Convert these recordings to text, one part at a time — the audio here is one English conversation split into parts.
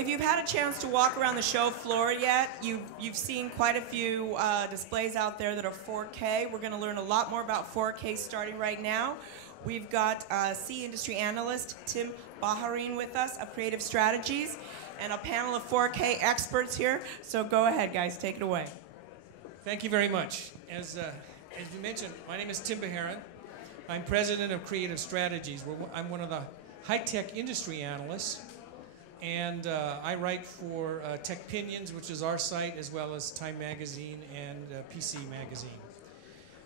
if you've had a chance to walk around the show floor yet, you've seen quite a few displays out there that are 4K. We're going to learn a lot more about 4K starting right now. We've got C industry analyst Tim Bajarin with us of Creative Strategies and a panel of 4K experts here. So go ahead, guys, take it away. Thank you very much. As you mentioned, my name is Tim Bajarin. I'm president of Creative Strategies. I'm one of the high-tech industry analysts, and I write for TechPinions, which is our site, as well as Time Magazine and PC Magazine.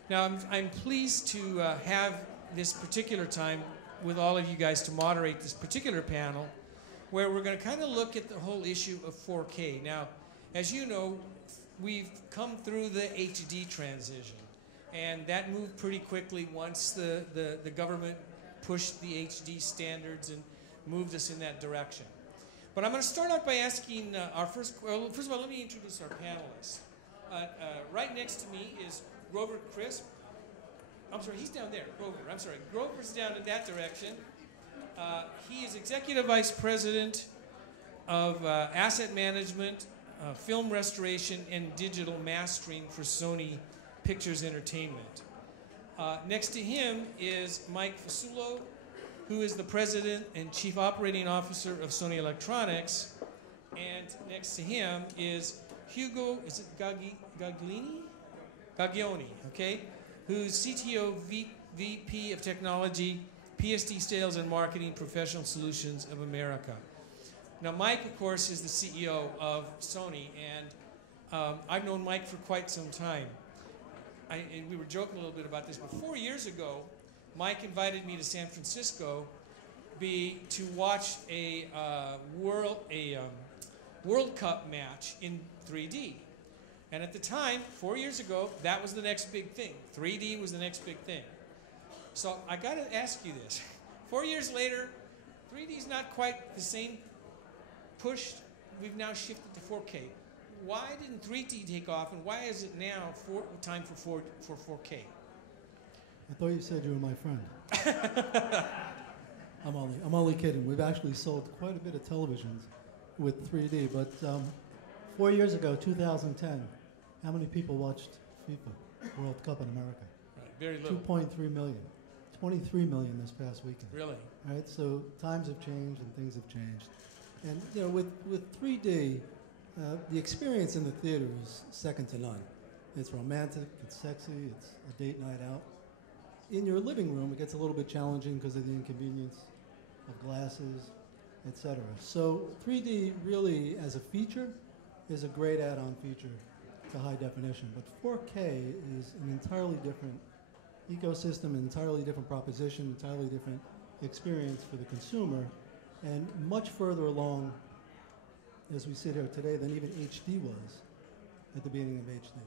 Now, I'm pleased to have this particular time with all of you guys to moderate this particular panel, where we're going to kind of look at the whole issue of 4K. Now, as you know, we've come through the HD transition, and that moved pretty quickly once the government pushed the HD standards and moved us in that direction. But I'm going to start out by asking first of all, let me introduce our panelists. Right next to me is Grover Crisp. I'm sorry, he's down there, Grover. I'm sorry, Grover's down in that direction. He is Executive Vice President of Asset Management, Film Restoration, and Digital Mastering for Sony Pictures Entertainment. Next to him is Mike Fasulo, who is the President and Chief Operating Officer of Sony Electronics. And next to him is Hugo, is it Gaggioni, okay? Who's CTO VP of Technology, PSD Sales and Marketing, Professional Solutions of America. Now, Mike, of course, is the CEO of Sony, and I've known Mike for quite some time. And we were joking a little bit about this, but 4 years ago, Mike invited me to San Francisco to watch a World Cup match in 3D. And at the time, 4 years ago, that was the next big thing. 3D was the next big thing. So I got to ask you this. 4 years later, 3D is not quite the same push. We've now shifted to 4K. Why didn't 3D take off, and why is it now time for 4K? I thought you said you were my friend. I'm only kidding. We've actually sold quite a bit of televisions with 3D, but 4 years ago, 2010, how many people watched FIFA World Cup in America? Right, very little. 2.3 million. 23 million this past weekend. Really? Right. So times have changed and things have changed, and you know, with 3D. The experience in the theater is second to none. It's romantic, it's sexy, it's a date night out. In your living room, it gets a little bit challenging because of the inconvenience of glasses, etc. So 3D really, as a feature, is a great add-on feature to high definition. But 4K is an entirely different ecosystem, an entirely different proposition, entirely different experience for the consumer, and much further along as we sit here today than even HD was at the beginning of HD.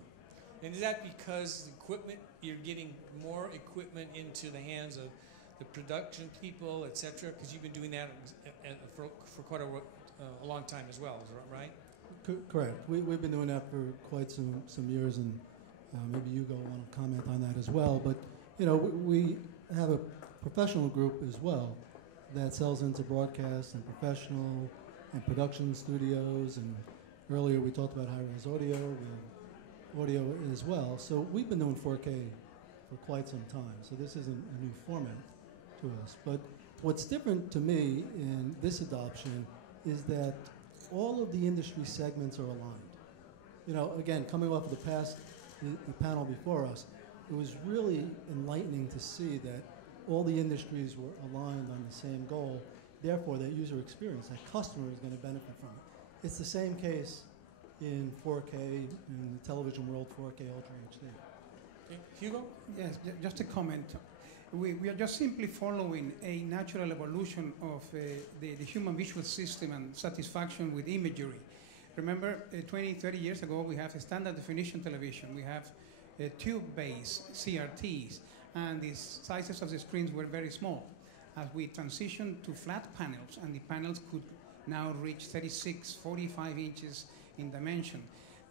And is that because the equipment, you're getting more equipment into the hands of the production people, et cetera? Because you've been doing that for quite a long time as well, is that right? Correct. We've been doing that for quite some years, and maybe Hugo will want to comment on that as well. But you know, we have a professional group as well that sells into broadcast and professional and production studios, and earlier we talked about high-res audio as well. So we've been doing 4K for quite some time, so this isn't a new format to us. But what's different to me in this adoption is that all of the industry segments are aligned. You know, again, coming off of the panel before us, it was really enlightening to see that all the industries were aligned on the same goal. Therefore, that user experience, that customer is going to benefit from it. It's the same case in 4K, in the television world, 4K Ultra HD. Okay. Hugo? Yes, just a comment. We are just simply following a natural evolution of the human visual system and satisfaction with imagery. Remember, 20, 30 years ago, we have a standard definition television. We have tube-based CRTs, and the sizes of the screens were very small. As we transitioned to flat panels, and the panels could now reach 36, 45 inches in dimension,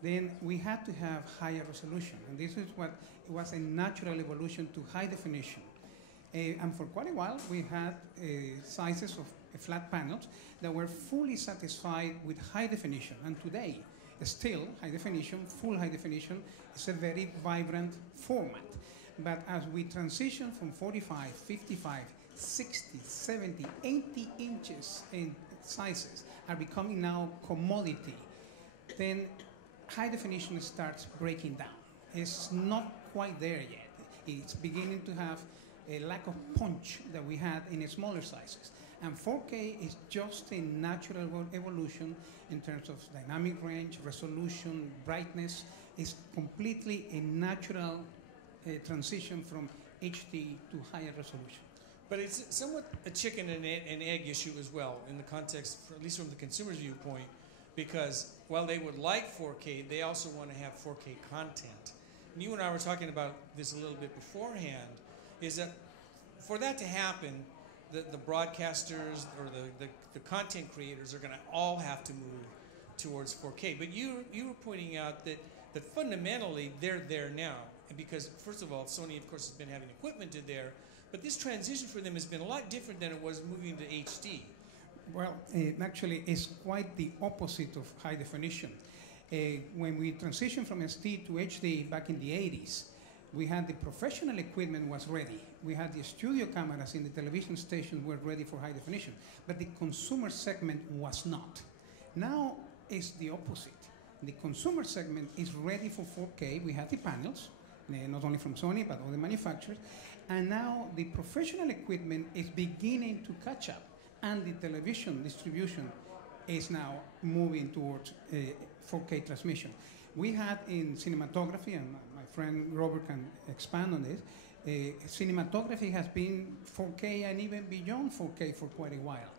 then we had to have higher resolution. And this is what it was a natural evolution to high definition. And for quite a while, we had sizes of flat panels that were fully satisfied with high definition. And today, still high definition, full high definition, is a very vibrant format. But as we transition from 45, 55, 60, 70, 80 inches in sizes are becoming now commodity, then high definition starts breaking down. It's not quite there yet. It's beginning to have a lack of punch that we had in smaller sizes. And 4K is just a natural evolution in terms of dynamic range, resolution, brightness. It's completely a natural transition from HD to higher resolution. But it's somewhat a chicken and egg issue as well in the context, at least from the consumer's viewpoint, because while they would like 4K, they also want to have 4K content. And you and I were talking about this a little bit beforehand, is that for that to happen, the broadcasters or the content creators are going to all have to move towards 4K. But you were pointing out that fundamentally they're there now. And because, first of all, Sony, of course, has been having equipment to there, but this transition for them has been a lot different than it was moving to HD. Well, actually, it's quite the opposite of high definition. When we transitioned from SD to HD back in the 80s, we had the professional equipment was ready. We had the studio cameras in the television stations were ready for high definition, but the consumer segment was not. Now it's the opposite. The consumer segment is ready for 4K. We have the panels, not only from Sony, but other manufacturers. And now the professional equipment is beginning to catch up, and the television distribution is now moving towards 4K transmission. We had in cinematography, and my friend Robert can expand on this, cinematography has been 4K and even beyond 4K for quite a while.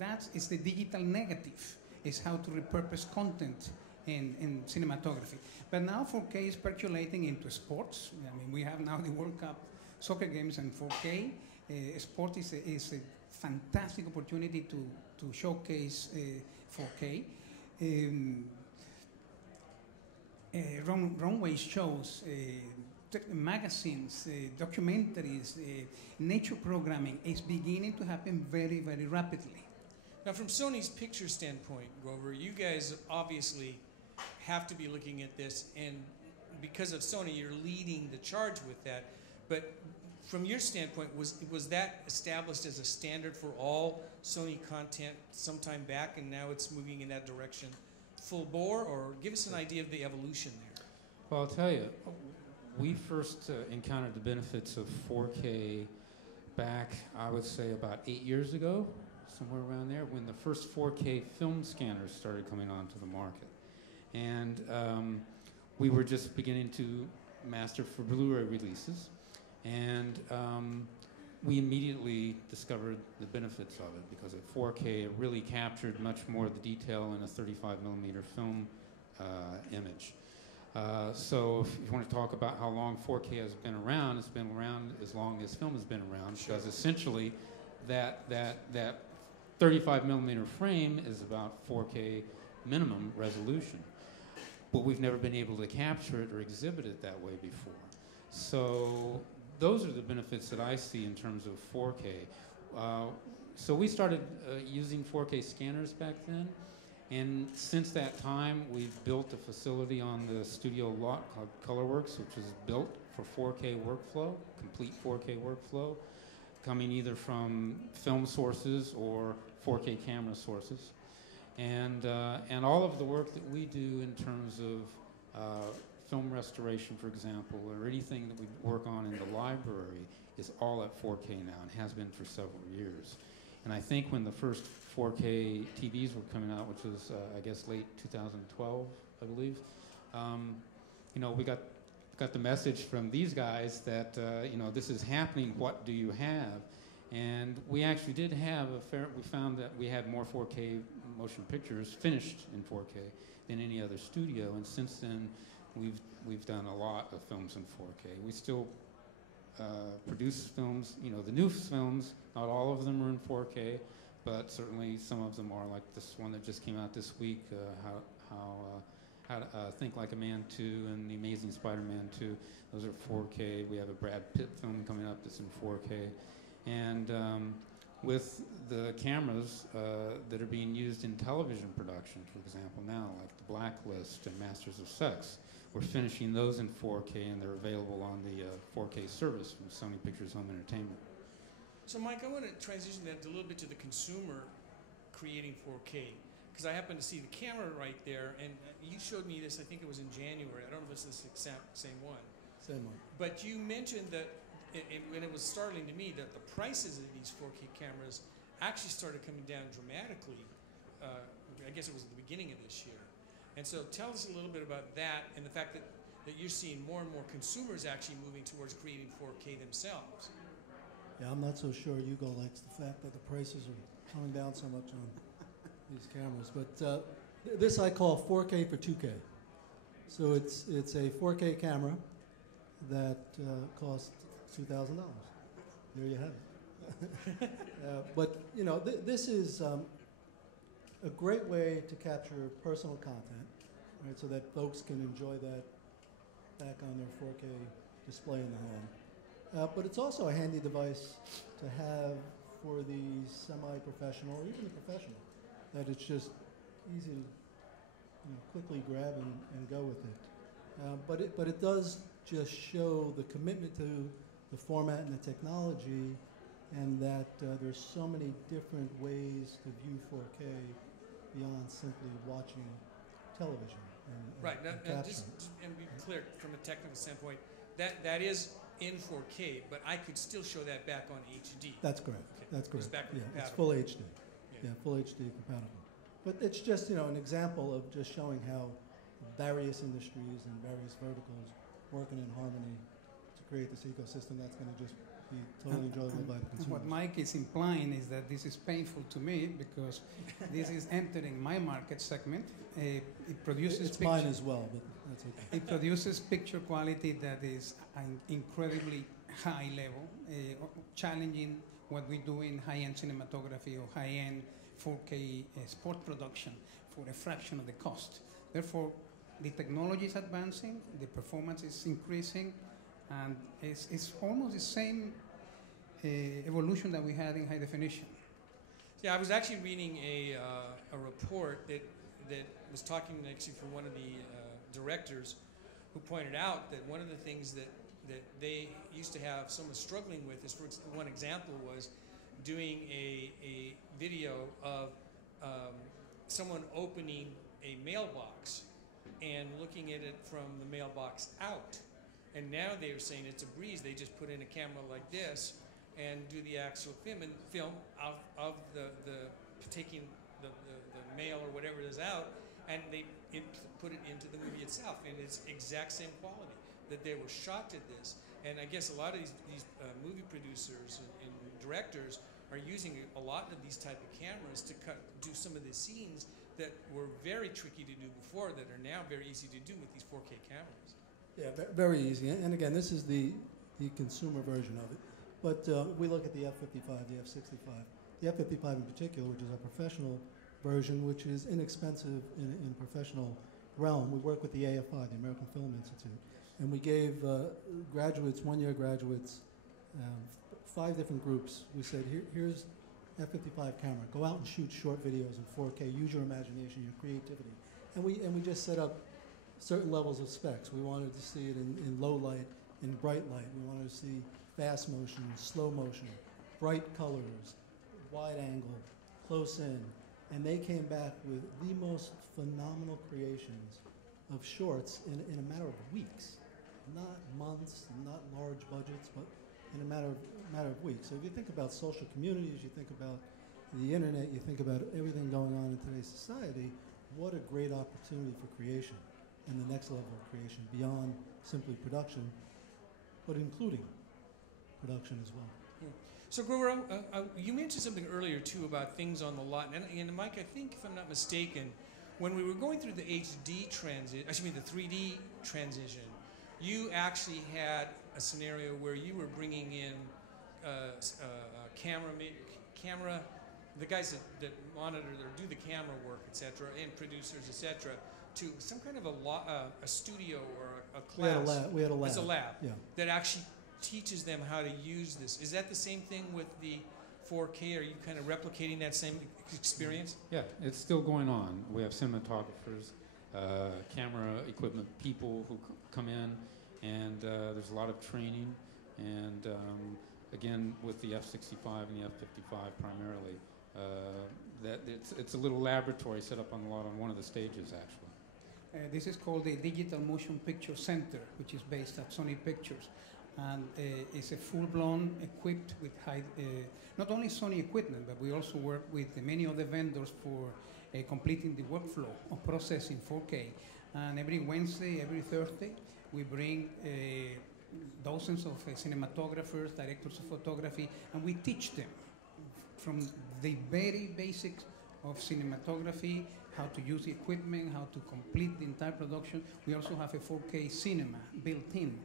That is the digital negative, is how to repurpose content in cinematography. But now 4K is percolating into sports. I mean, we have now the World Cup soccer games in 4K. Sport is a fantastic opportunity to showcase 4K. Runway shows, magazines, documentaries, nature programming is beginning to happen very, very rapidly. Now, from Sony's picture standpoint, Grover, you guys obviously have to be looking at this, and because of Sony, you're leading the charge with that. But from your standpoint, was that established as a standard for all Sony content sometime back, and now it's moving in that direction full bore? Or give us an idea of the evolution there. Well, I'll tell you, we first encountered the benefits of 4K back, I would say, about 8 years ago, somewhere around there, when the first 4K film scanners started coming onto the market. And we were just beginning to master for Blu-ray releases. And we immediately discovered the benefits of it, because at 4K it really captured much more of the detail in a 35 millimeter film image. So if you want to talk about how long 4K has been around, it's been around as long as film has been around, because essentially that 35 millimeter frame is about 4K minimum resolution. But we've never been able to capture it or exhibit it that way before. So those are the benefits that I see in terms of 4K. So we started using 4K scanners back then, and since that time we've built a facility on the studio lot called Colorworks, which is built for 4K workflow, complete 4K workflow, coming either from film sources or 4K camera sources. And all of the work that we do in terms of film restoration, for example, or anything that we work on in the library is all at 4K now, and has been for several years. And I think when the first 4K TVs were coming out, which was, I guess, late 2012, I believe, you know, we got the message from these guys that, you know, this is happening, what do you have? And we actually did have we found that we had more 4K motion pictures finished in 4K than any other studio, and since then we've done a lot of films in 4K. We still produce films, you know, the new films, not all of them are in 4K, but certainly some of them are, like this one that just came out this week, How to Think Like a Man 2 and The Amazing Spider-Man 2. Those are 4K. We have a Brad Pitt film coming up that's in 4K. And with the cameras that are being used in television production, for example, now, like The Blacklist and Masters of Sex. We're finishing those in 4K, and they're available on the 4K service from Sony Pictures Home Entertainment. So, Mike, I want to transition that a little bit to the consumer creating 4K, because I happen to see the camera right there, and you showed me this, I think it was in January. I don't know if it's the exact same one. Same one. But you mentioned that, and it was startling to me, that the prices of these 4K cameras actually started coming down dramatically. I guess it was at the beginning of this year. And so tell us a little bit about that and the fact that you're seeing more and more consumers actually moving towards creating 4K themselves. Yeah, I'm not so sure Hugo likes the fact that the prices are coming down so much on these cameras. But this I call 4K for 2K. So it's a 4K camera that costs $2,000. There you have it. But you know, this is a great way to capture personal content, right? So that folks can enjoy that back on their 4K display in the home. But it's also a handy device to have for the semi-professional or even the professional. That it's just easy to quickly grab and go with it. But it does just show the commitment to the format and the technology, and that there's so many different ways to view 4K beyond simply watching television. Right. Now just and be clear from a technical standpoint, that is in 4K, but I could still show that back on HD. That's correct. Okay. That's correct. It's compatible. full HD. Yeah. Full HD compatible. But it's just an example of just showing how various industries and various verticals working in harmony to create this ecosystem that's going to just be totally enjoyable by the consumers. What Mike is implying is that this is painful to me because this is entering my market segment. It produces it's mine as well, but that's okay. It produces picture quality that is an incredibly high level, challenging what we do in high-end cinematography or high-end 4K sport production for a fraction of the cost. Therefore, the technology is advancing, the performance is increasing, and it's almost the same evolution that we had in high definition. Yeah, I was actually reading a report that was talking actually from one of the directors who pointed out that one of the things that they used to have someone struggling with is, for one example was doing a video of someone opening a mailbox and looking at it from the mailbox out. And now they were saying it's a breeze. They just put in a camera like this and do the actual film of the taking the mail or whatever it is out, and they put it into the movie itself, and it's exact same quality that they were shot to this. And I guess a lot of these movie producers and directors are using a lot of these type of cameras to do some of the scenes that were very tricky to do before that are now very easy to do with these 4K cameras. Yeah, very easy. And again, this is the consumer version of it. But we look at the F-55, the F-65. The F-55 in particular, which is a professional version, which is inexpensive in professional realm. We work with the AFI, the American Film Institute, and we gave graduates, one-year graduates, 5 different groups. We said, here's F-55 camera. Go out and shoot short videos in 4K. Use your imagination, your creativity. And we just set up certain levels of specs. We wanted to see it in low light, in bright light. We wanted to see fast motion, slow motion, bright colors, wide angle, close in. And they came back with the most phenomenal creations of shorts in a matter of weeks. Not months, not large budgets, but in a matter of weeks. So if you think about social communities, you think about the internet, you think about everything going on in today's society, what a great opportunity for creation and the next level of creation beyond simply production, but including production as well. So Grover, you mentioned something earlier too about things on the lot, and Mike, I think if I'm not mistaken, when we were going through the HD transition, the 3D transition, you actually had a scenario where you were bringing in camera, the guys that monitor or do the camera work, etc., and producers, etc., to some kind of a studio or a class. We had a lab. It's a lab yeah. that actually teaches them how to use this. Is that the same thing with the 4K? Are you kind of replicating that same experience? Yeah, it's still going on. We have cinematographers, camera equipment people who come in, and there's a lot of training. And again, with the F-65 and the F-55 primarily, that it's a little laboratory set up on one of the stages, actually. This is called the Digital Motion Picture Center, which is based at Sony Pictures. And it's a full-blown equipped with not only Sony equipment, but we also work with many other vendors for completing the workflow of processing 4K. And every Wednesday, every Thursday, we bring dozens of cinematographers, directors of photography, and we teach them from the very basics of cinematography, how to use the equipment, how to complete the entire production. We also have a 4K cinema built in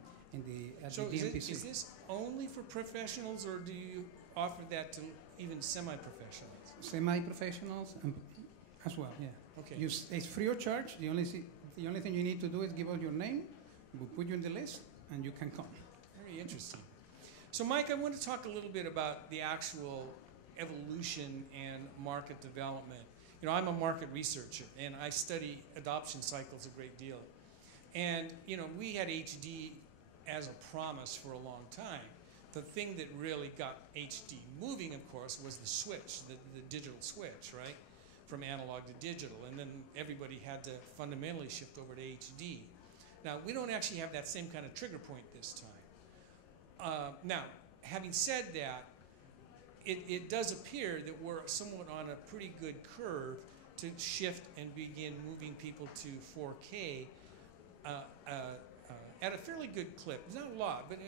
at So the DMPC. is this only for professionals, or do you offer that to even semi-professionals? Semi-professionals as well, yeah. Okay. It's free of charge. The only thing you need to do is give us your name. We'll put you in the list, and you can come. Very interesting. So, Mike, I want to talk a little bit about the actual evolution and market development. You know, I'm a market researcher, and I study adoption cycles a great deal. And, you know, we had HD as a promise for a long time. The thing that really got HD moving, of course, was the switch, the digital switch, right? From analog to digital. And then everybody had to fundamentally shift over to HD. Now, we don't actually have that same kind of trigger point this time. Now, having said that, it does appear that we're somewhat on a pretty good curve to shift and begin moving people to 4K at a fairly good clip. It's not a lot, but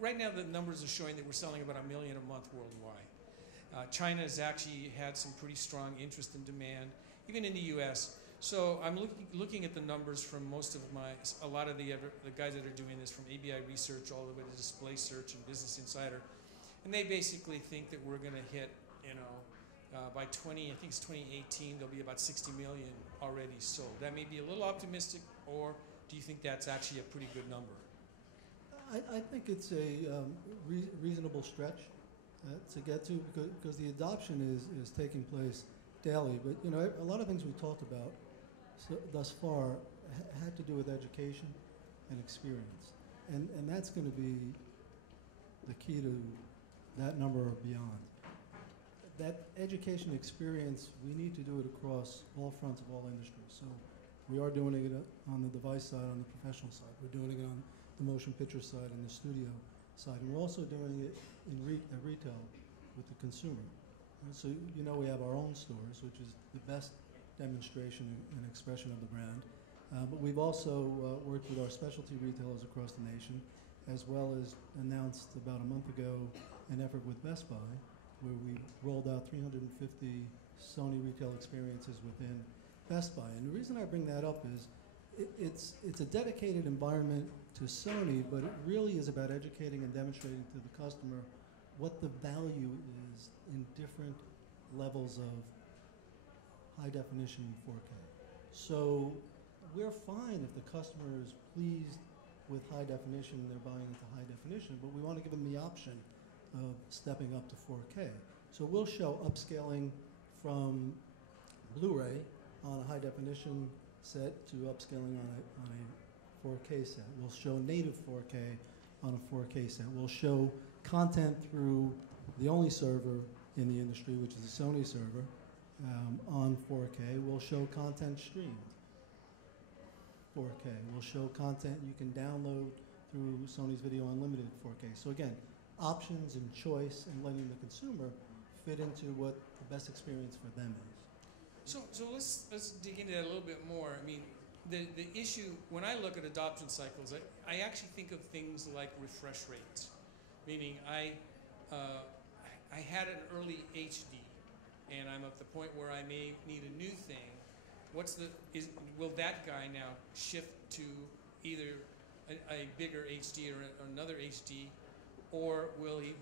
right now the numbers are showing that we're selling about 1 million a month worldwide. China has actually had some pretty strong interest and demand, even in the U.S. So I'm looking at the numbers from a lot of the guys that are doing this, from ABI Research all the way to Display Search and Business Insider, and they basically think that we're going to hit, you know, by 2018, there'll be about 60 million already sold. That may be a little optimistic, or do you think that's actually a pretty good number? I think it's a reasonable stretch to get to, because the adoption is taking place daily. But you know, a lot of things we talked about thus far had to do with education and experience, and that's going to be the key to that number or beyond. That education experience, we need to do it across all fronts of all industries. So we are doing it on the device side, on the professional side. We're doing it on the motion picture side and the studio side. And we're also doing it in retail with the consumer. And so, you know, we have our own stores, which is the best demonstration and expression of the brand. But we've also worked with our specialty retailers across the nation, as well as announced about a month ago an effort with Best Buy, where we rolled out 350 Sony retail experiences within Best Buy. And the reason I bring that up is it's a dedicated environment to Sony, but it really is about educating and demonstrating to the customer what the value is in different levels of high definition 4K. So we're fine if the customer is pleased with high definition and they're buying into high definition, but we want to give them the option of stepping up to 4K. So we'll show upscaling from Blu-ray on a high definition set to upscaling on a 4K set. We'll show native 4K on a 4K set. We'll show content through the only server in the industry, which is a Sony server, on 4K. We'll show content streamed 4K. We'll show content you can download through Sony's Video Unlimited 4K. So again, options and choice and letting the consumer fit into what the best experience for them is. So let's dig into that a little bit more. I mean, the issue, when I look at adoption cycles, I actually think of things like refresh rates, meaning I had an early HD, and I'm at the point where I may need a new thing. Will that guy now shift to either a bigger HD or another HD, or will he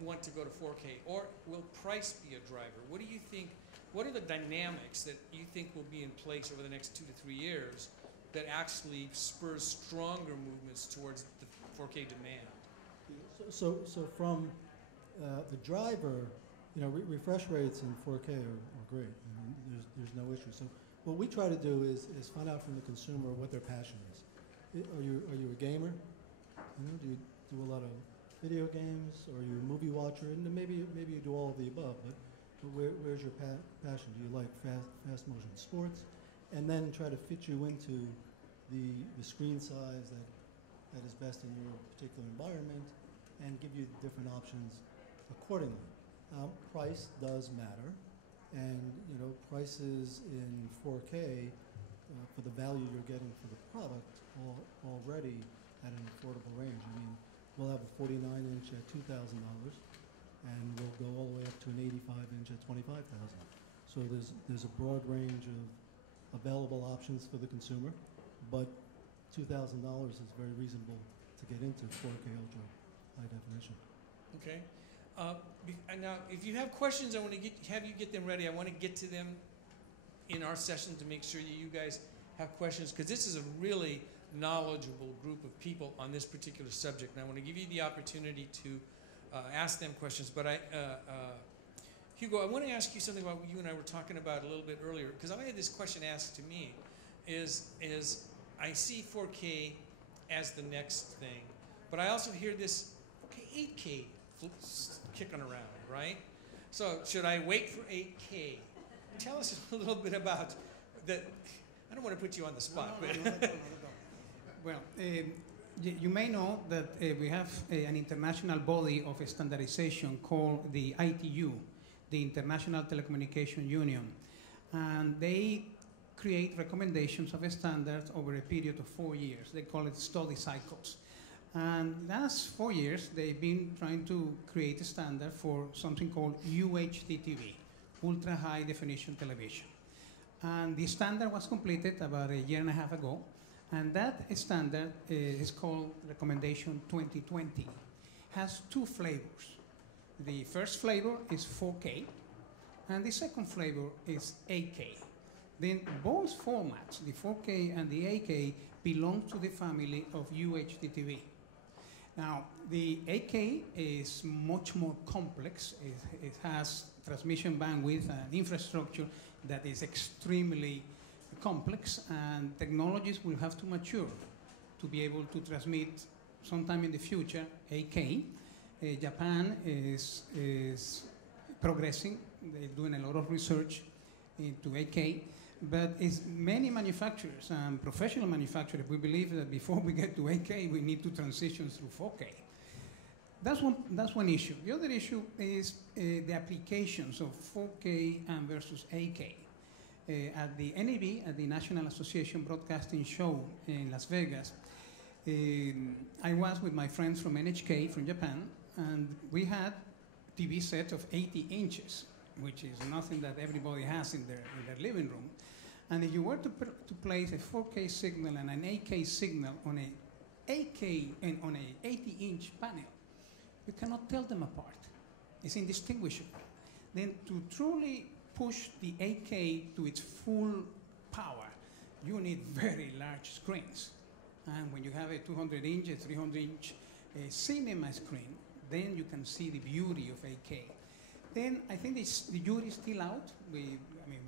want to go to 4K, or will price be a driver? What do you think? What are the dynamics that you think will be in place over the next 2 to 3 years that actually spurs stronger movements towards the 4K demand? So from the driver refresh rates in 4K are great. I mean, there's no issue. So what we try to do is find out from the consumer what their passion is. Are you a gamer? Do you do a lot of video games? Or are you a movie watcher? And then maybe you do all of the above. But where's your passion? Do you like fast motion sports? And then try to fit you into the screen size that is best in your particular environment, and give you different options accordingly. Price does matter, and prices in 4K for the value you're getting for the product already at an affordable range. I mean, we'll have a 49-inch at $2,000, and we'll go all the way up to an 85-inch at $25,000. So there's a broad range of available options for the consumer, but $2,000 is very reasonable to get into 4K ultra high definition. Okay. Now, if you have questions, I want to have you get them ready. I want to get to them in our session to make sure that you guys have questions, because this is a really knowledgeable group of people on this particular subject, and I want to give you the opportunity to ask them questions. But Hugo, I want to ask you something about what you and I were talking about a little bit earlier, because I had this question asked to me, is I see 4K as the next thing, but I also hear this 8K kicking around, right? So should I wait for 8K? Tell us a little bit about that. I don't want to put you on the spot. No. Well, you may know that we have an international body of standardization called the ITU, the International Telecommunication Union, and they create recommendations of standards over a period of 4 years. They call it study cycles. And last 4 years, they've been trying to create a standard for something called UHD-TV, Ultra High Definition Television. And the standard was completed about a year and a half ago, and that standard is called Recommendation 2020. Has two flavors. The first flavor is 4K, and the second flavor is 8K. Then both formats, the 4K and the 8K, belong to the family of UHD-TV. Now, the 8K is much more complex. It has transmission bandwidth and infrastructure that is extremely complex, and technologies will have to mature to be able to transmit sometime in the future 8K. Japan is progressing. They're doing a lot of research into 8K. But it's many manufacturers and professional manufacturers, we believe that before we get to 8K, we need to transition through 4K. That's one issue. The other issue is the applications of 4K and versus 8K. At the NAB, at the National Association Broadcasting Show in Las Vegas, I was with my friends from NHK from Japan, and we had TV sets of 80 inches, which is nothing that everybody has in their living room. And if you were to place a 4K signal and an 8K signal on a 8K and on a 80-inch panel, you cannot tell them apart. It's indistinguishable. Then to truly push the 8K to its full power, you need very large screens. And when you have a 200-inch, a 300-inch cinema screen, then you can see the beauty of 8K. Then I think the jury is still out.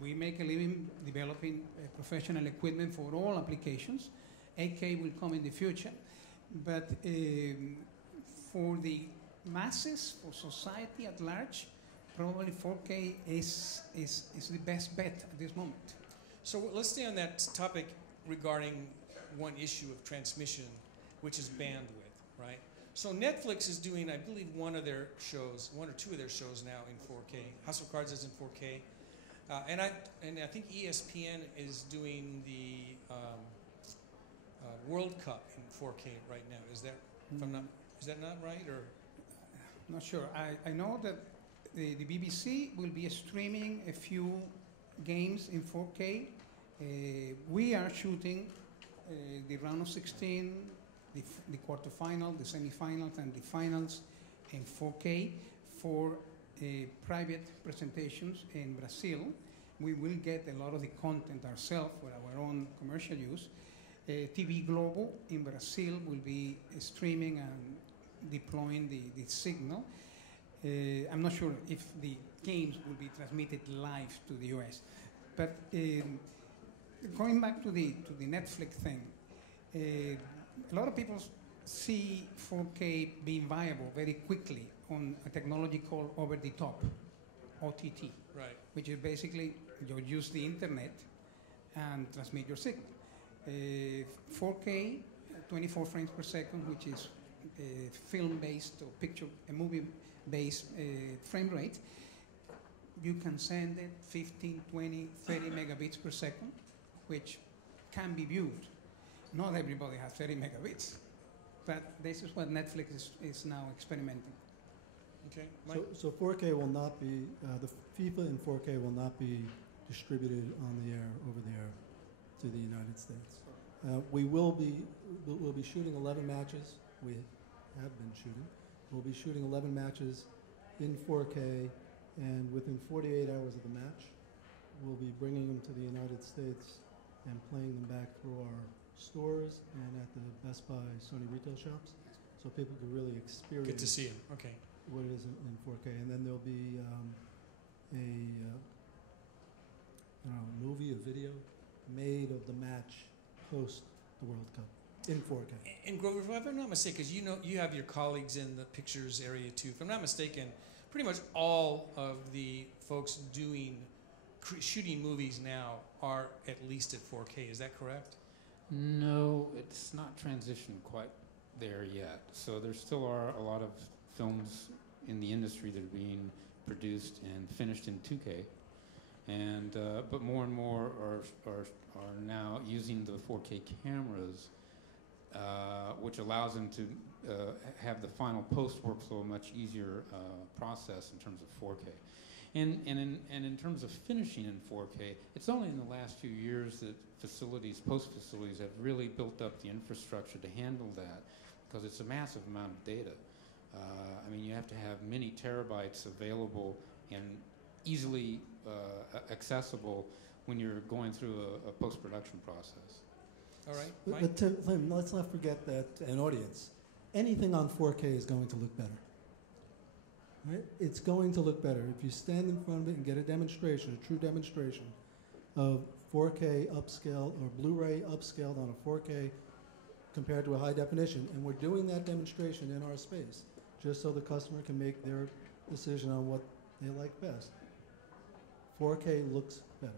We make a living developing professional equipment for all applications. 8K will come in the future. But for the masses, for society at large, probably 4K is the best bet at this moment. So let's stay on that topic regarding one issue of transmission, which is bandwidth, right? So Netflix is doing, I believe, one or two of their shows now in 4K. House of Cards is in 4K, and I think ESPN is doing the World Cup in 4K right now. Is that not right, or? Not sure. I know that the BBC will be streaming a few games in 4K. We are shooting the round of 16. The quarterfinal, the semifinals, and the finals in 4K for private presentations in Brazil. We will get a lot of the content ourselves for our own commercial use. TV Globo in Brazil will be streaming and deploying the signal. I'm not sure if the games will be transmitted live to the US. But going back to the Netflix thing, a lot of people see 4K being viable very quickly on a technology called over-the-top, OTT, Right. which is basically you use the internet and transmit your signal. 4K, 24 frames per second, which is film-based or movie-based frame rate, you can send it 15, 20, 30 megabits per second, which can be viewed. Not everybody has 30 megabits, but this is what Netflix is now experimenting. Okay. Mike? So 4K will not be, the FIFA in 4K will not be distributed on the air, over the air, to the United States. We'll be shooting 11 matches. We have been shooting. We'll be shooting 11 matches in 4K, and within 48 hours of the match, we'll be bringing them to the United States and playing them back through our stores and at the Best Buy Sony retail shops, so people can really experience. Good to see you. Okay. What it is in 4K, and then there'll be a movie, a video made of the match post the World Cup in 4K. And Grover, if I'm not mistaken, because you have your colleagues in the pictures area too. If I'm not mistaken, pretty much all of the folks doing shooting movies now are at least at 4K. Is that correct? No, it's not transitioned quite there yet. So there still are a lot of films in the industry that are being produced and finished in 2K, and but more and more are now using the 4K cameras, which allows them to have the final post workflow a much easier process in terms of 4K. And in terms of finishing in 4K, it's only in the last few years that post facilities have really built up the infrastructure to handle that, because it's a massive amount of data. I mean, you have to have many terabytes available and easily accessible when you're going through a post-production process. All right. But Tim, let's not forget that an audience, anything on 4K is going to look better. Right? It's going to look better. If you stand in front of it and get a demonstration, a true demonstration of 4K upscaled or Blu-ray upscaled on a 4K compared to a high definition, and we're doing that demonstration in our space just so the customer can make their decision on what they like best. 4K looks better.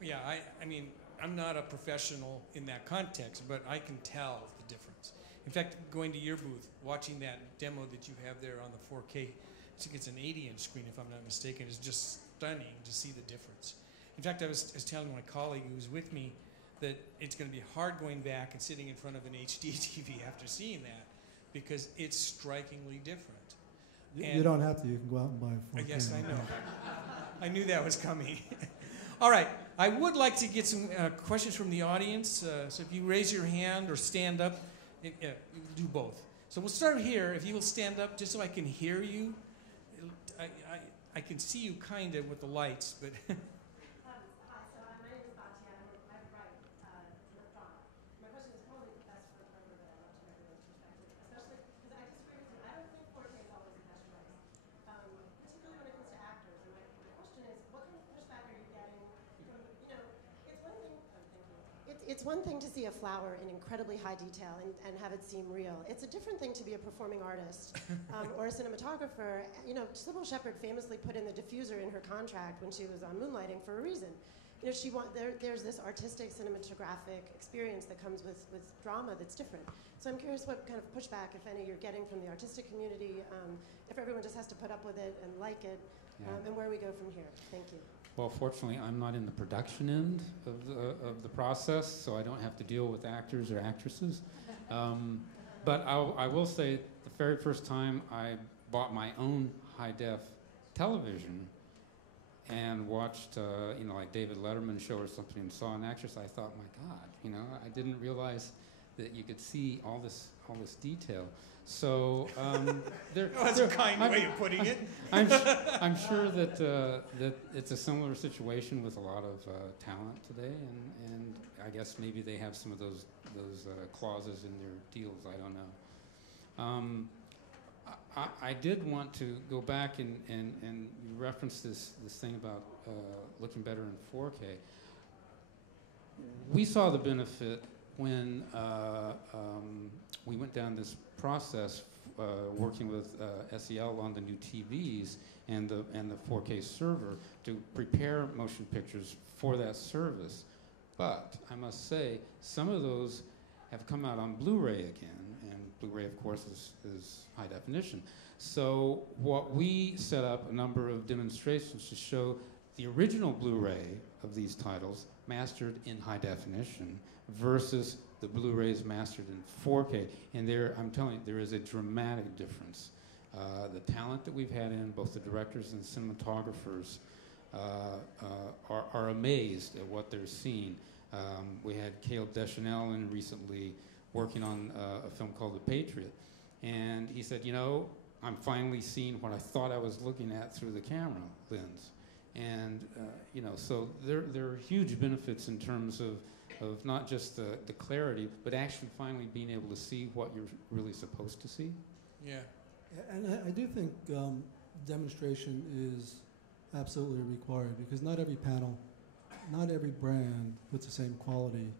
Yeah, I mean, I'm not a professional in that context, but I can tell the difference. In fact, going to your booth, watching that demo that you have there on the 4K, I think it's an 80-inch screen, if I'm not mistaken, is just stunning to see the difference. In fact, I was telling my colleague who was with me that it's going to be hard going back and sitting in front of an HD TV after seeing that, because it's strikingly different. You don't have to. You can go out and buy a 4K. Yes, I know. I knew that was coming. All right. I would like to get some questions from the audience. So if you raise your hand or stand up, do both. So we'll start here. If you will stand up just so I can hear you. I can see you kind of with the lights, but... Hi, so my name is Batya. I write for drama. My question is probably best for the member that I want to know everyone's perspective, especially because I disagree with you. I don't think 4K is always the best choice, particularly when it comes to actors. And my question is, what kind of pushback are you getting from, it's one thing, it's one thing to see a flower in incredibly high detail and have it seem real. It's a different thing to be a performing artist or a cinematographer. Sybil Shepherd famously put in the diffuser in her contract when she was on Moonlighting for a reason. There's this artistic cinematographic experience that comes with drama that's different. So I'm curious what kind of pushback, if any, you're getting from the artistic community, if everyone just has to put up with it and like it, and where we go from here. Thank you. Well, fortunately, I'm not in the production end of the process, so I don't have to deal with actors or actresses. But I will say, the very first time I bought my own high-def television and watched, like David Letterman show or something, and saw an actress, I thought, my God, I didn't realize that you could see all this detail. So that's a kind way of putting it. I'm sure that it's a similar situation with a lot of talent today, and I guess maybe they have some of those clauses in their deals. I don't know. I did want to go back and you referenced this thing about looking better in 4K. We saw the benefit when we went down this process working with SEL on the new TVs and the 4K server to prepare motion pictures for that service. But I must say, some of those have come out on Blu-ray again, and Blu-ray, of course, is high definition. So what we set up a number of demonstrations to show the original Blu-ray of these titles mastered in high definition versus the Blu-rays mastered in 4K. And there, I'm telling you, there is a dramatic difference. The talent that we've had in, both the directors and cinematographers, are amazed at what they're seeing. We had Caleb Deschanel in recently working on a film called The Patriot. And he said, you know, I'm finally seeing what I thought I was looking at through the camera lens. And, you know, so there are huge benefits in terms of not just the clarity, but actually finally being able to see what you're really supposed to see. Yeah. And I do think demonstration is absolutely required, because not every panel, not every brand puts the same quality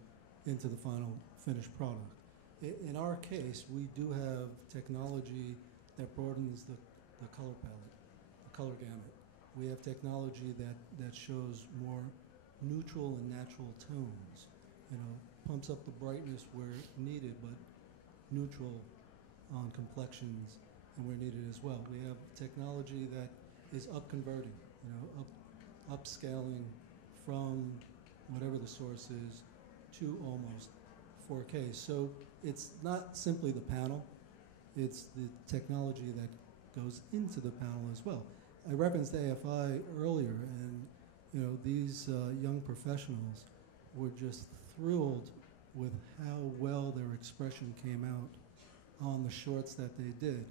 into the final finished product. In our case, we do have technology that broadens the color palette, the color gamut. We have technology that shows more neutral and natural tones, you know, pumps up the brightness where needed, but neutral on complexions and where needed as well. We have technology that is up-converting, you know, upscaling from whatever the source is to almost 4K. So it's not simply the panel, it's the technology that goes into the panel as well. I referenced AFI earlier, and you know, these young professionals were just thrilled with how well their expression came out on the shorts that they did.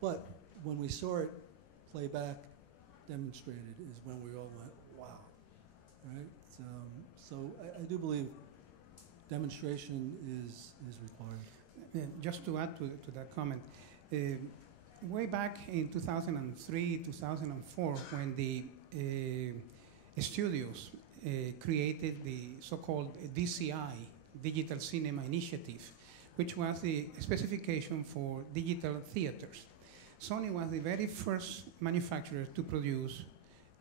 But when we saw it playback demonstrated is when we all went, wow, right? So I do believe demonstration is required. Yeah, just to add to that comment, way back in 2003, 2004, when the studios created the so-called DCI, Digital Cinema Initiative, which was the specification for digital theaters. Sony was the very first manufacturer to produce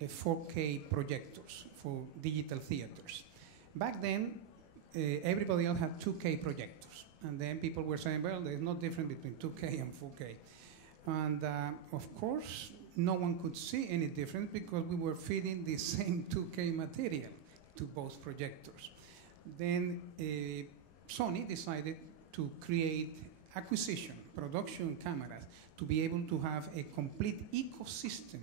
4K projectors for digital theaters. Back then, everybody else had 2K projectors. And then people were saying, well, there's no difference between 2K and 4K. And of course, no one could see any difference because we were feeding the same 2K material to both projectors. Then Sony decided to create acquisition, production cameras, to be able to have a complete ecosystem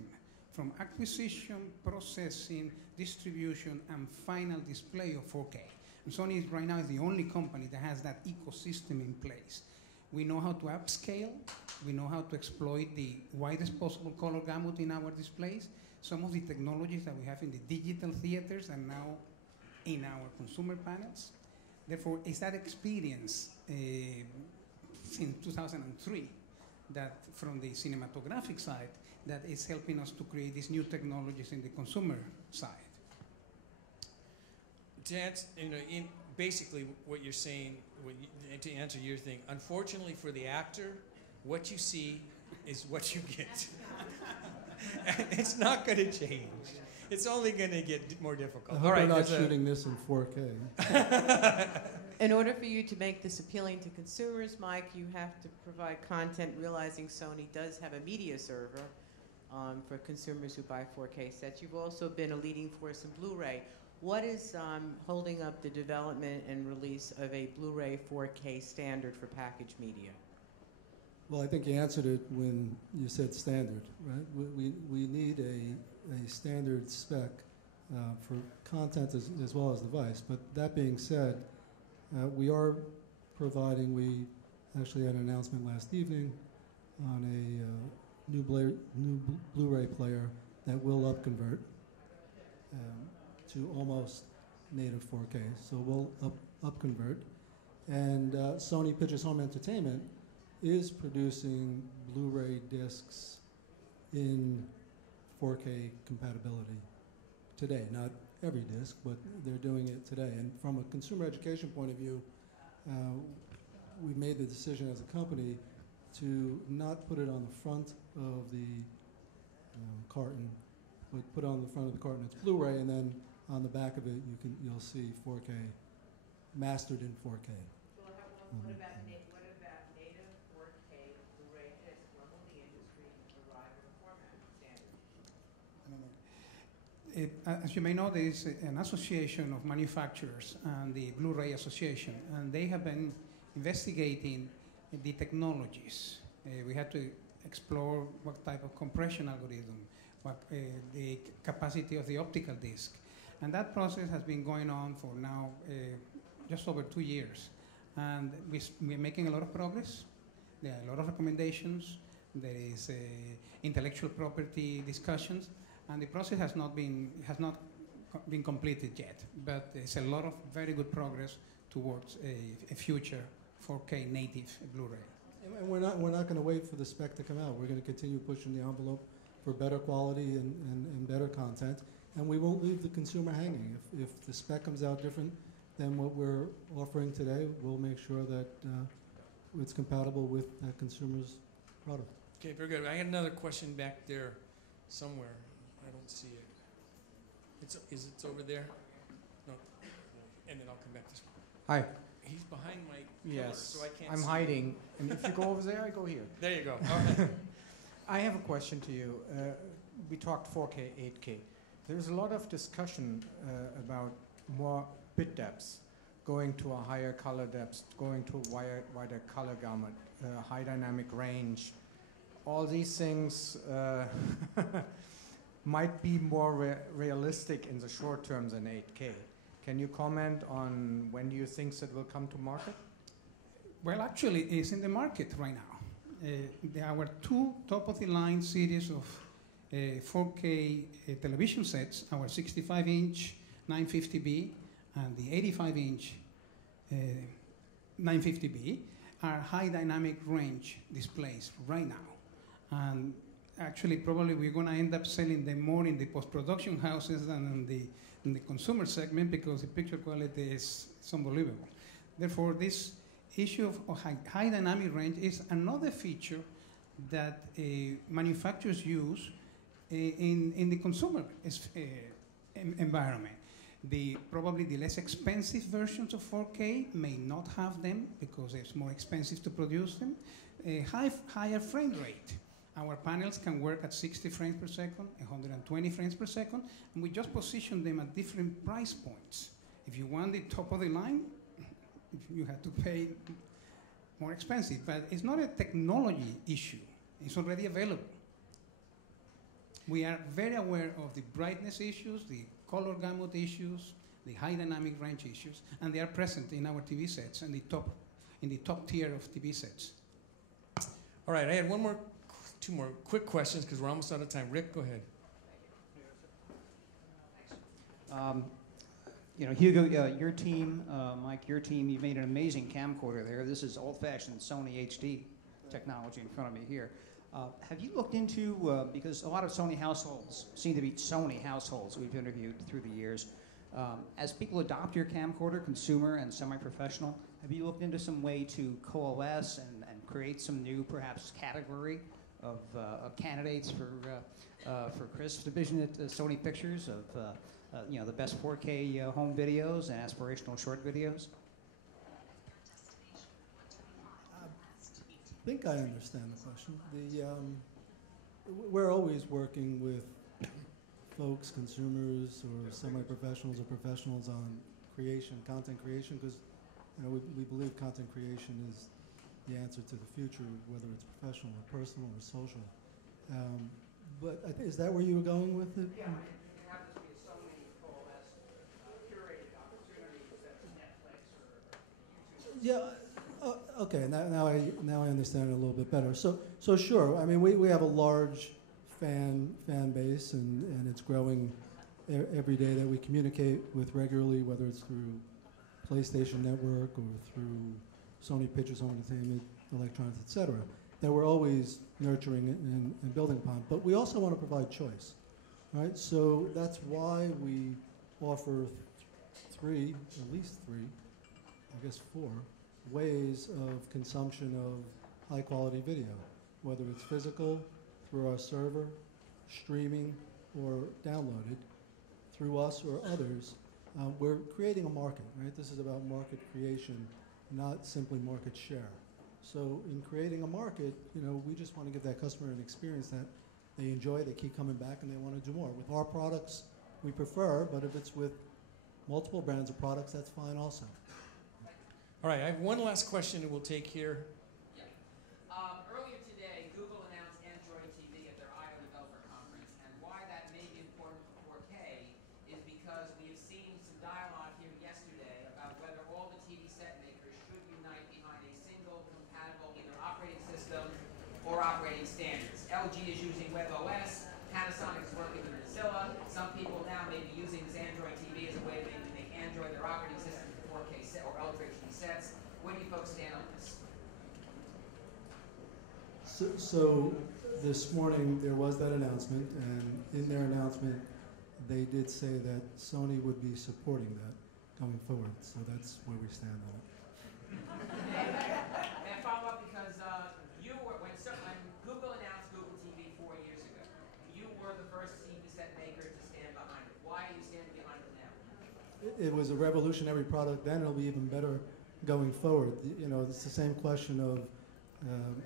from acquisition, processing, distribution, and final display of 4K. And Sony right now is the only company that has that ecosystem in place. We know how to upscale. We know how to exploit the widest possible color gamut in our displays. Some of the technologies that we have in the digital theaters are now in our consumer panels. Therefore, it's that experience since 2003 that from the cinematographic side that is helping us to create these new technologies in the consumer side. To answer, basically what you're saying, to answer your thing, unfortunately for the actor, what you see is what you get. It's not going to change. It's only going to get more difficult. I hope we're not shooting this in 4K. In order for you to make this appealing to consumers, Mike, you have to provide content, realizing Sony does have a media server for consumers who buy 4K sets. You've also been a leading force in Blu-ray. What is holding up the development and release of a Blu-ray 4K standard for packaged media? Well, I think you answered it when you said standard, right? We need a standard spec for content as well as device. But that being said, we are providing, we actually had an announcement last evening on a new Blu-ray player that will upconvert to almost native 4K. So we'll upconvert. And Sony Pictures Home Entertainment is producing Blu-ray discs in 4K compatibility today. Not every disc, but they're doing it today. And from a consumer education point of view, we made the decision as a company to not put it on the front of the carton, but put on the front of the carton it's Blu-ray, and then on the back of it you'll see 4K, mastered in 4K. Well, what about native 4K Blu-ray discs? When will the industry arrive at a format standard? As you may know, there is an association of manufacturers and the Blu-ray Association, and they have been investigating the technologies. We had to explore what type of compression algorithm, what the capacity of the optical disc. And that process has been going on for now just over 2 years. And we're making a lot of progress. There are a lot of recommendations. There is intellectual property discussions. And the process has not been completed yet. But there's a lot of very good progress towards a future 4K native Blu-ray. And we're not going to wait for the spec to come out. We're going to continue pushing the envelope for better quality and better content. And we won't leave the consumer hanging. If the spec comes out different than what we're offering today, we'll make sure that it's compatible with that consumer's product. Okay, very good. I had another question back there somewhere. I don't see it. Is it over there? No. And then I'll come back this way. Hi. He's behind my Yes. pillar, so I can't I'm see. hiding. And if you go over there, I go here. There you go. Okay. I have a question to you. We talked 4K, 8K. There's a lot of discussion about more bit depths, going to a higher color depth, going to a wider color gamut, high dynamic range. All these things might be more realistic in the short term than 8K. Can you comment on when do you think that will come to market? Well, actually, it's in the market right now. There are 2 top-of-the-line series of 4K television sets, our 65-inch 950B and the 85-inch 950B, are high dynamic range displays right now. And actually, probably we're going to end up selling them more in the post-production houses than in the consumer segment because the picture quality is unbelievable. Therefore, this issue of high dynamic range is another feature that manufacturers use in the consumer environment. Probably the less expensive versions of 4K may not have them because it's more expensive to produce them. Higher frame rate. Our panels can work at 60 frames per second, 120 frames per second, and we just position them at different price points. If you want the top of the line, you have to pay more expensive. But it's not a technology issue. It's already available. We are very aware of the brightness issues, the color gamut issues, the high dynamic range issues, and they are present in our TV sets and in the top tier of TV sets. All right, I had two more quick questions because we're almost out of time. Rick, go ahead. Hugo, your team, Mike, your team, you've made an amazing camcorder there. This is old-fashioned Sony HD technology in front of me here. Have you looked into, because a lot of Sony households seem to be Sony households we've interviewed through the years. As people adopt your camcorder, consumer and semi-professional, have you looked into some way to coalesce and create some new, perhaps, category of candidates for Chris' division at Sony Pictures of the best 4K home videos and aspirational short videos? I think I understand the question. We're always working with folks, consumers, or semi-professionals or professionals on content creation, because we believe content creation is the answer to the future, whether it's professional or personal or social. But is that where you were going with it? Yeah, there happens to be so many coalesced, curated opportunities that Netflix or YouTube. Yeah. Okay. Now I understand it a little bit better. So sure. I mean, we have a large fan base, and it's growing every day that we communicate with regularly, whether it's through PlayStation Network or through Sony Pictures Home Entertainment, electronics, et cetera, that we're always nurturing and building upon. But we also want to provide choice, right? So that's why we offer at least three, I guess 4, ways of consumption of high quality video, whether it's physical, through our server, streaming, or downloaded through us or others. We're creating a market, right? This is about market creation, not simply market share. So in creating a market, we just want to give that customer an experience that they enjoy, they keep coming back, and they want to do more. With our products, we prefer, but if it's with multiple brands of products, that's fine also. All right, I have one last question that we'll take here. Yeah. Earlier today, Google announced Android TV at their I/O Developer Conference, and why that may be important for 4K is because we have seen some dialogue here yesterday about whether all the TV set makers should unite behind a single compatible either operating system or operating standards. LG is using WebOS, Panasonic is working with Mozilla. Some people now may be using this Android TV as a way to make Android their operating system for 4K set or Ultra HD sets. Where do you folks stand on this? So this morning there was that announcement, and in their announcement they did say that Sony would be supporting that going forward. So that's where we stand on it. May I follow up, because you were, when Google announced Google TV 4 years ago, you were the first TV set maker to stand behind it. Why are you standing behind it now? It was a revolutionary product then. It'll be even better going forward. It's the same question of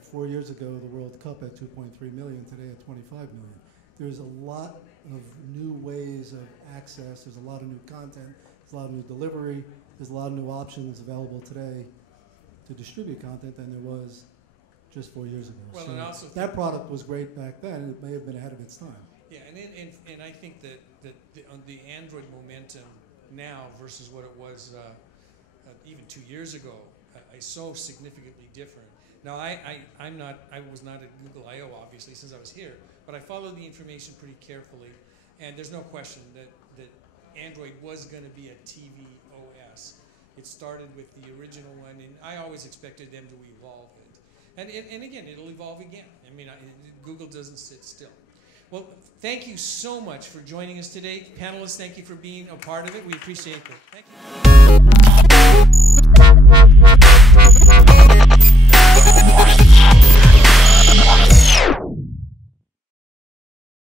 4 years ago, the World Cup at 2.3 million, today at 25 million. There's a lot of new ways of access. There's a lot of new content. There's a lot of new delivery. There's a lot of new options available today to distribute content than there was just 4 years ago. Well, so and also that product was great back then, and it may have been ahead of its time. Yeah, and I think that on the Android momentum now versus what it was even 2 years ago is so significantly different. Now, I was not at Google I/O obviously since I was here, but I followed the information pretty carefully, and there's no question that Android was going to be a TV OS. It started with the original one, and I always expected them to evolve it. And again, it'll evolve again. I mean, Google doesn't sit still. Well, thank you so much for joining us today. Panelists, thank you for being a part of it. We appreciate it. Thank you.